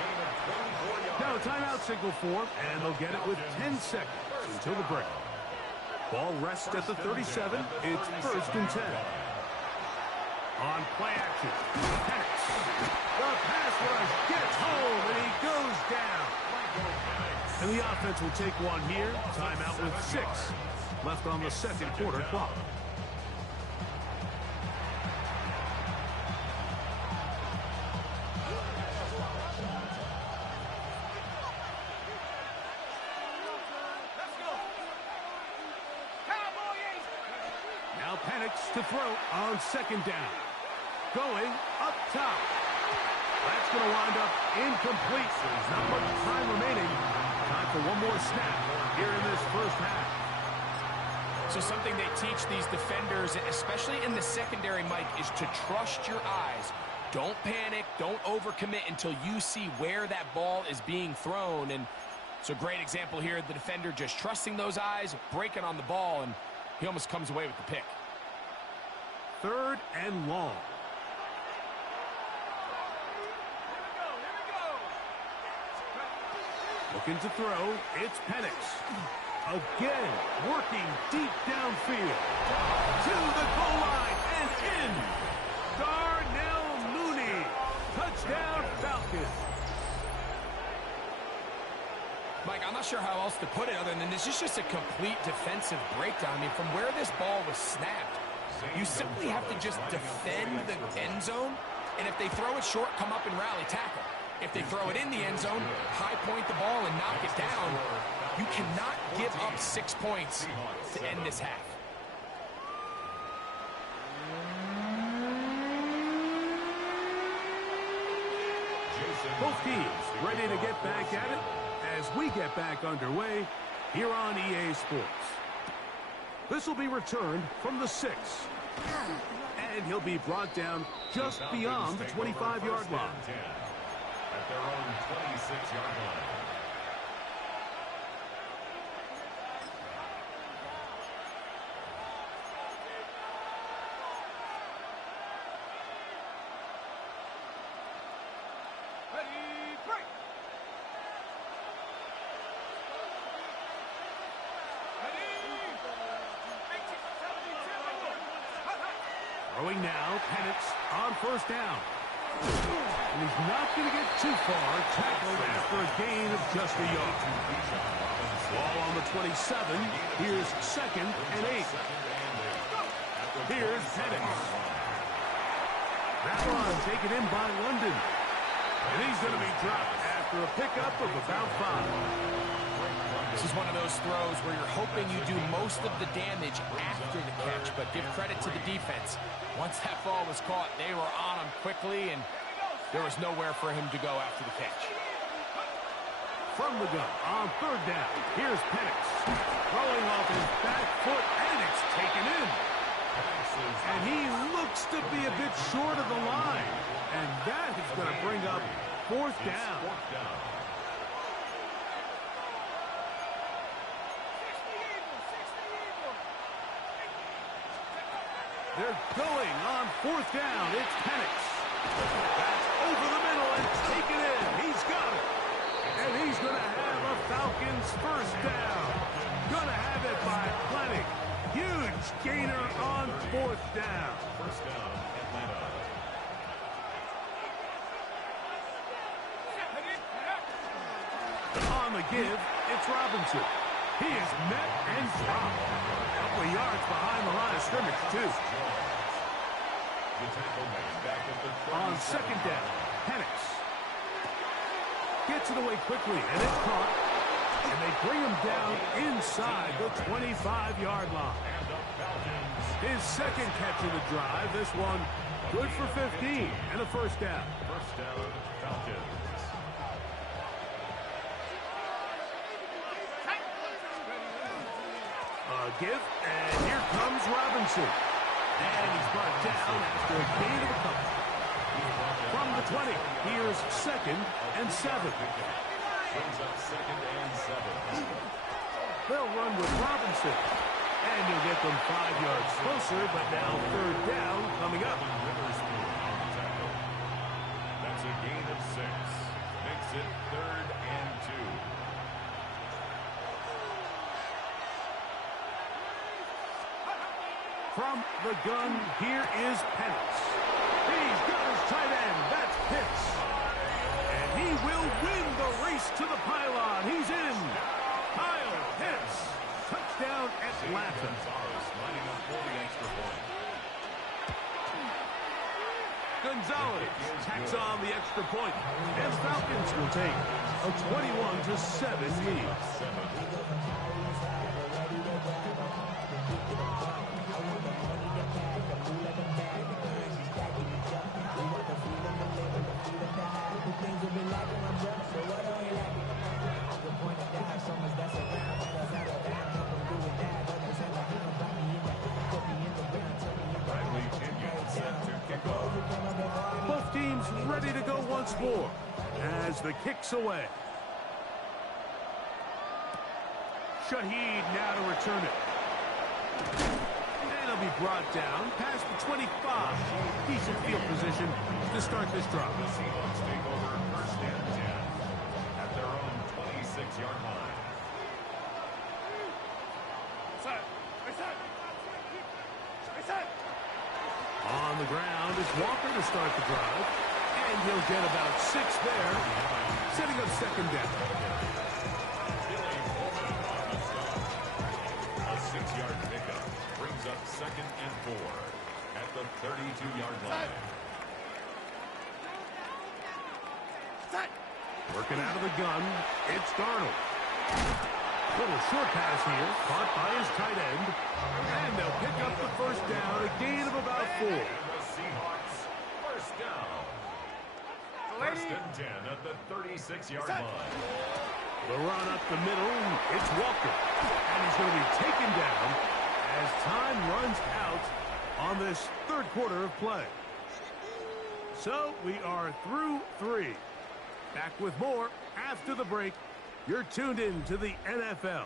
Now a timeout signal for him, and they'll get it with 10 seconds until the break. Ball rests at the 37. It's first and 10. On play action, Penix. The pass rush gets home, and he goes down. And the offense will take one here. Timeout with 6 left on the second quarter clock. Now Penix to throw on second down. Going up top. That's going to wind up incomplete. There's not much time remaining. Time for one more snap here in this first half. So something they teach these defenders, especially in the secondary, Mike, is to trust your eyes. Don't panic. Don't overcommit until you see where that ball is being thrown. And it's a great example here. The defender just trusting those eyes, breaking on the ball, and he almost comes away with the pick. Third and long. Looking to throw, it's Penix. Again, working deep downfield. To the goal line and in. Darnell Mooney. Touchdown Falcons. Mike, I'm not sure how else to put it other than this is just a complete defensive breakdown. I mean, from where this ball was snapped, you simply have to just defend the end zone, and if they throw it short, come up and rally tackle. If they throw it in the end zone, high point the ball and knock it down. You cannot give up 6 points to end this half. Both teams ready to get back at it as we get back underway here on EA Sports. This will be returned from the 6. And he'll be brought down just beyond the 25-yard line. At their own 26-yard line. Throwing now, Penix on first down. And he's not going to get too far. Tackled after a gain of just a yard. Ball on the 27. Here's second and 8. Here's Penix. That one taken in by London. And he's going to be dropped after a pickup of about 5. This is one of those throws where you're hoping you do most of the damage after the catch, but give credit to the defense. Once that ball was caught, they were on him quickly, and there was nowhere for him to go after the catch. From the gun on third down, here's Penix. Throwing off his back foot, and it's taken in. And he looks to be a bit short of the line. And that is going to bring up fourth down. They're going on fourth down. It's Penix. That's over the middle and taken in. He's got it. And he's going to have a Falcons first down. Going to have it by plenty. Huge gainer on fourth down. First down, Atlanta. On the give, it's Robinson. He is met and dropped. A couple of yards gets behind the line of scrimmage, too. On second down, Penix gets it away quickly, and it's caught. And they bring him down inside the 25-yard line. His second catch of the drive. This one good for 15 and a first down. First down, Falcons. A give, and here comes Robinson. And he's brought down after a gain of a couple. From the 20, here's second and 7. Brings up second and 7. They'll run with Robinson. And he'll get them 5 yards closer, but now third down coming up. That's a gain of 6. Makes it third and 2. From the gun, here is Penix. He's got his tight end. That's Pitts. And he will win the race to the pylon. He's in. Kyle Pitts. Touchdown Atlanta. Lining up for the extra point. Gonzalez tacks on the extra point. And Falcons will take a 21-7 lead. Both teams ready to go once more as the kick's away. Shaheed now to return it. And he'll be brought down past the 25. Decent field position to start this drive. The Seahawks take over first and 10 at their own 26-yard line. On the ground is Walker to start the drive. And he'll get about 6 there, setting up second down. A 6-yard pickup brings up second and 4 at the 32-yard line. Working out of the gun, it's Darnold. Little short pass here, caught by his tight end. And they'll pick up the first down, a gain of about 4. And the Seahawks first down. First and 10 at the 36-yard line. The run up the middle, it's Walker. And he's going to be taken down as time runs out on this third quarter of play. So we are through 3. Back with more after the break. You're tuned in to the NFL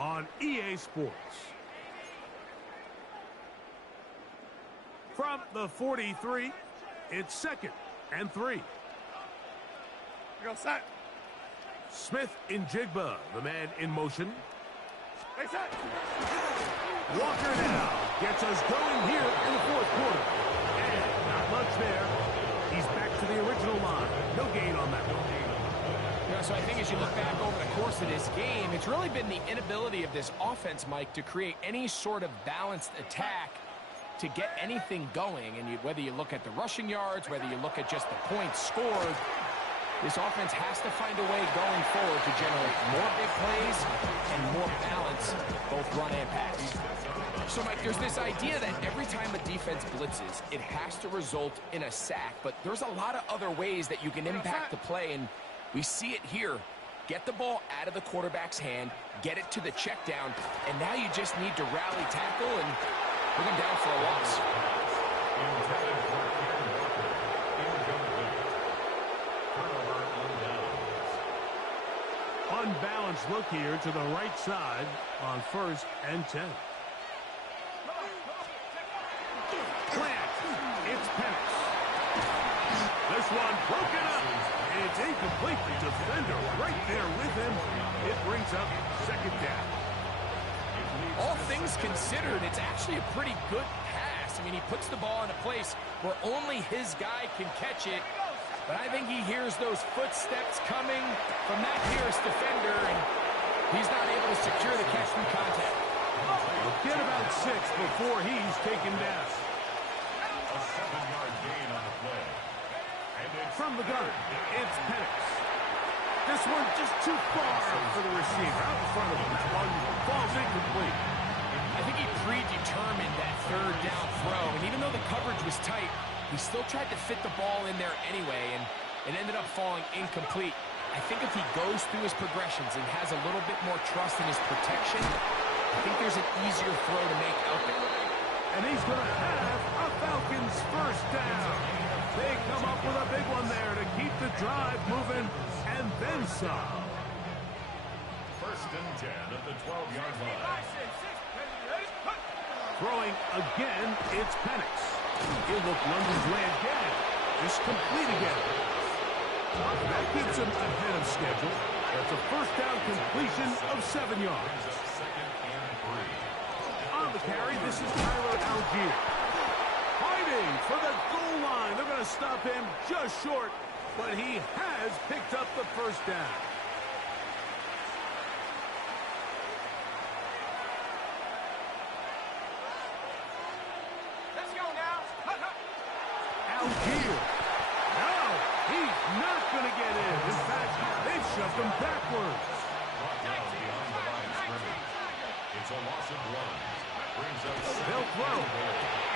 on EA Sports. From the 43, it's second and 3. Go set. Smith in Jigba, the man in motion. Hey, set. Walker now gets us going here in the fourth quarter. And not much there. He's back to the original line. No gain on that one. Yeah, so I think as you look back over the course of this game, it's really been the inability of this offense, Mike, to create any sort of balanced attack to get anything going. And whether you look at the rushing yards, whether you look at just the points scored, this offense has to find a way going forward to generate more big plays and more balance, both run and pass. So, Mike, there's this idea that every time a defense blitzes, it has to result in a sack. But there's a lot of other ways that you can impact the play, and we see it here. Get the ball out of the quarterback's hand, get it to the check down, and now you just need to rally tackle and bring him down for a loss. Unbalanced look here to the right side on first and 10. Plant. It's Penix. This one broken up. It's incomplete. The defender right there with him. It brings up second down. All things considered, it's actually a pretty good pass. I mean, he puts the ball in a place where only his guy can catch it. But I think he hears those footsteps coming from that nearest defender, and he's not able to secure the catch through contact. He'll get about 6 before he's taken down. A 7-yard gain on the play. And it's From the gun, it's Penix. This one just too far for the receiver. Out in front of him. One falls incomplete. I think he predetermined that third down throw, and even though the coverage was tight, he still tried to fit the ball in there anyway, and it ended up falling incomplete. I think if he goes through his progressions and has a little bit more trust in his protection, I think there's an easier throw to make out there. And he's going to have a Falcons first down. They come up with a big one there to keep the drive moving, and then some. first and 10 at the 12-yard line. Throwing again, it's Penix. He'll look London's way again. Just complete again. That keeps him ahead of schedule. That's a first down completion of 7 yards. Second and 3. On the carry, this is Tyler Algier. Fighting for the goal line. They're going to stop him just short, but he has picked up the first down. Let's go now. Algier. No, he's not going to get in. In fact, they've shoved him backwards. Brought down beyond the line of scrimmage. It's a loss of 1. Brings up They'll throw.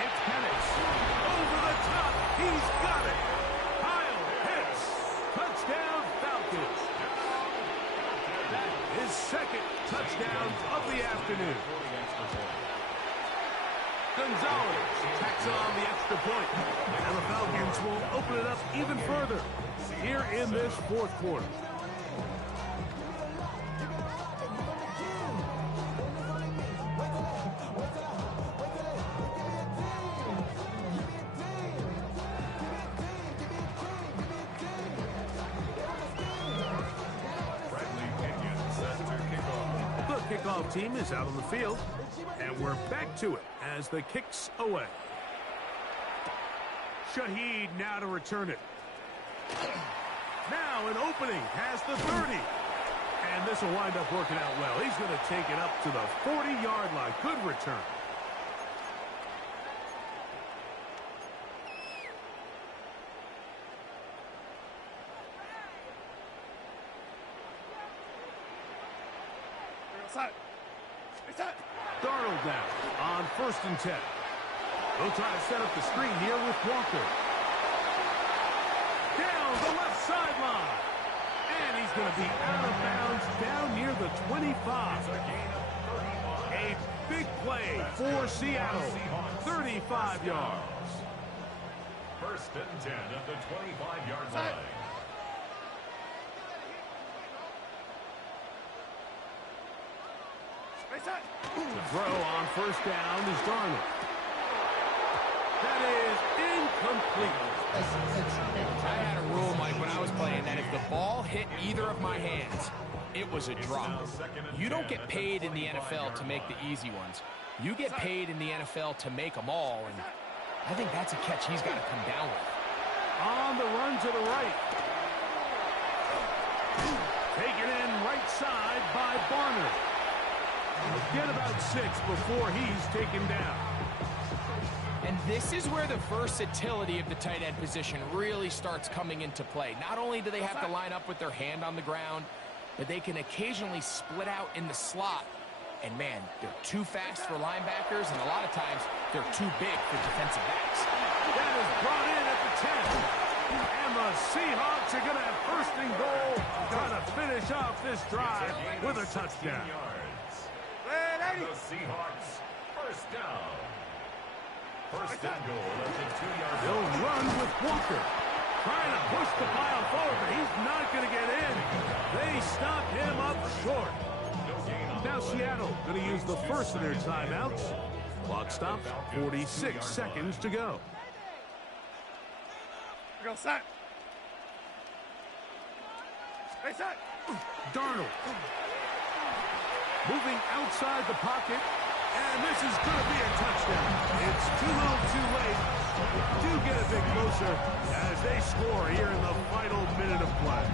It's Penix. Over the top. He's got it. Kyle hits. Touchdown, Falcons. That is second touchdown of the afternoon. Gonzalez tacks on the extra point. And the Falcons will open it up even further here in this fourth quarter. Kickoff team is out on the field, and we're back to it as the kick's away. Shaheed now to return it. Now an opening past the 30. And this will wind up working out well. He's going to take it up to the 40-yard line. Good return. Darnold now on 1st and 10. They'll try to set up the screen here with Walker. Down the left sideline. And he's going to be out of bounds down near the 25. A big play for Seattle. 35 yards. 1st and 10 at the 25-yard line. The throw on 1st down is Darnold. That is incomplete. I had a rule, Mike, when I was playing that if the ball hit either of my hands, it was a drop. You don't get paid in the NFL to make the easy ones. You get paid in the NFL to make them all, and I think that's a catch he's got to come down with. On the run to the right. Taken in right side by Barner. Get about 6 before he's taken down. And this is where the versatility of the tight end position really starts coming into play. Not only do they have to line up with their hand on the ground, but they can occasionally split out in the slot. And man, they're too fast for linebackers, and a lot of times they're too big for defensive backs. That is brought in at the 10. And the Seahawks are going to have 1st and goal, trying to finish off this drive with a touchdown. The Seahawks, 1st down. 1st and goal at the 2-yard line. They'll run with Walker. Trying to push the pile forward, but he's not going to get in. They stop him up short. Now Seattle going to use the first of their timeouts. Clock stops, 46 seconds to go. Go set. Hey, set. Darnold. Moving outside the pocket, and this is going to be a touchdown. It's too little too late. Do get a bit closer as they score here in the final minute of play.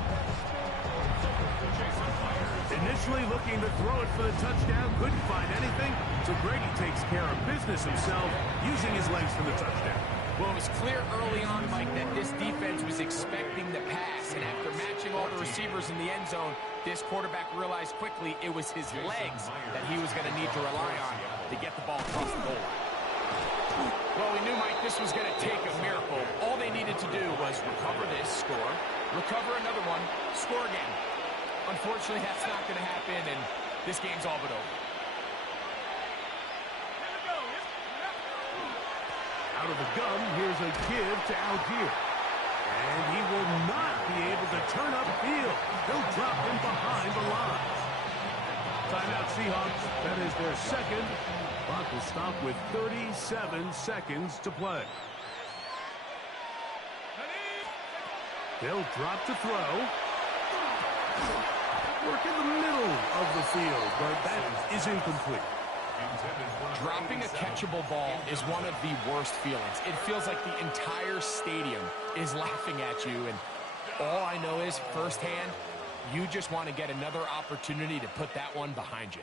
Initially looking to throw it for the touchdown, couldn't find anything, So Brady takes care of business himself, using his legs for the touchdown. Well, it was clear early on, Mike, that this defense was expecting the pass. And after matching all the receivers in the end zone, this quarterback realized quickly it was his legs that he was going to need to rely on to get the ball across the goal line. Well, we knew, Mike, this was going to take a miracle. All they needed to do was recover this, score, recover another one, score again. Unfortunately, that's not going to happen, and this game's all but over. Out of the gun, here's a give to Algier. And he will not be able to turn upfield. He'll drop him behind the line. Timeout Seahawks. That is their second. Clock will stop with 37 seconds to play. They'll drop to throw. Work in the middle of the field, but that is incomplete. Dropping a catchable ball is one of the worst feelings. It feels like the entire stadium is laughing at you, and all I know is, firsthand, you just want to get another opportunity to put that one behind you.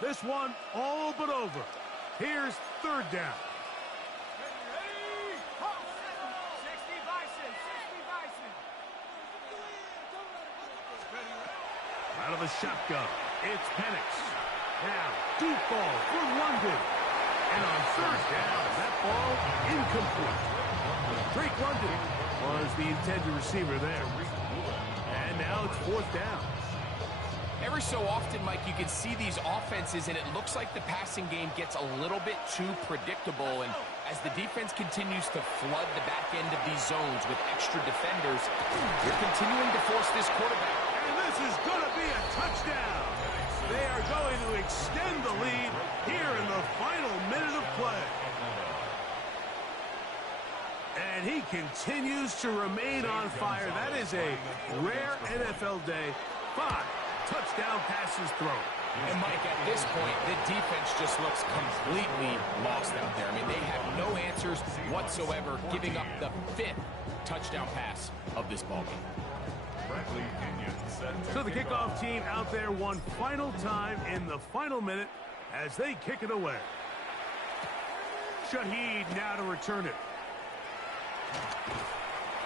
This one all but over. Here's third down. Out of a shotgun, it's Penix. Now, deep ball for London. And on third down, that ball incomplete. Drake London was the intended receiver there. And now it's fourth down. Every so often, Mike, you can see these offenses, and it looks like the passing game gets a little bit too predictable. And as the defense continues to flood the back end of these zones with extra defenders, you're continuing to force this quarterback. And this is going to be a touchdown. They are going to extend the lead here in the final minute of play. And he continues to remain on fire. That is a rare NFL day. 5 touchdown passes thrown. And, Mike, at this point, the defense just looks completely lost out there. I mean, they have no answers whatsoever, giving up the 5th touchdown pass of this ballgame. So the kickoff team out there one final time in the final minute as they kick it away. Shaheed now to return it.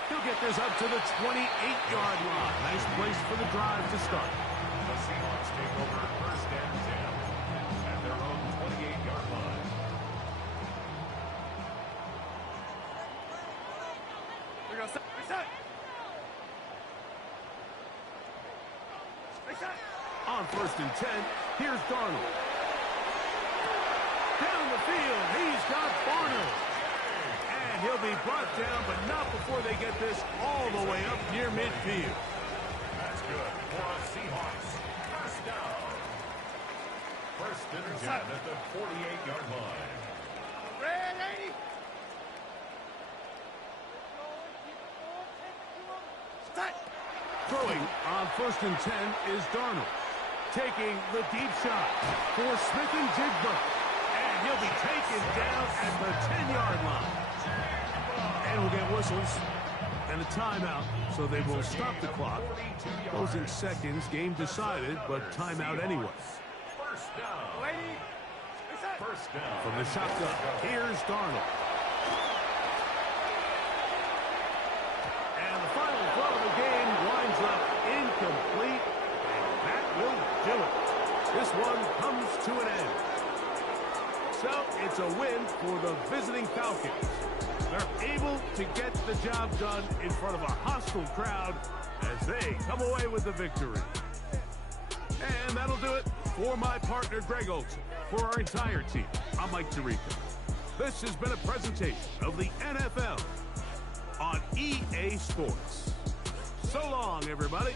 He'll get this up to the 28-yard line. Nice place for the drive to start. The Seahawks take over first and 10 at their own 28-yard line. They're going to reset. On first and 10, here's Darnold. Down the field, he's got Barner. And he'll be brought down, but not before they get this all the way up near midfield. That's good for a Seahawks. First down. First and 10 at the 48-yard line. Ready? Throwing on first and 10 is Darnold. Taking the deep shot for Smith and Jigba. And he'll be taken down at the 10-yard line. And we'll get whistles and a timeout, so they will stop the clock. Closing seconds, game decided, but timeout anyway. First down. First down. From the shotgun, here's Darnold. And the final throw of the game winds up incomplete, and that will do it. This one comes to an end. So it's a win for the visiting Falcons. They're able to get the job done in front of a hostile crowd as they come away with the victory. And that'll do it for my partner, Greg Olson. For our entire team, I'm Mike Tirico. This has been a presentation of the NFL on EA Sports. So long, everybody.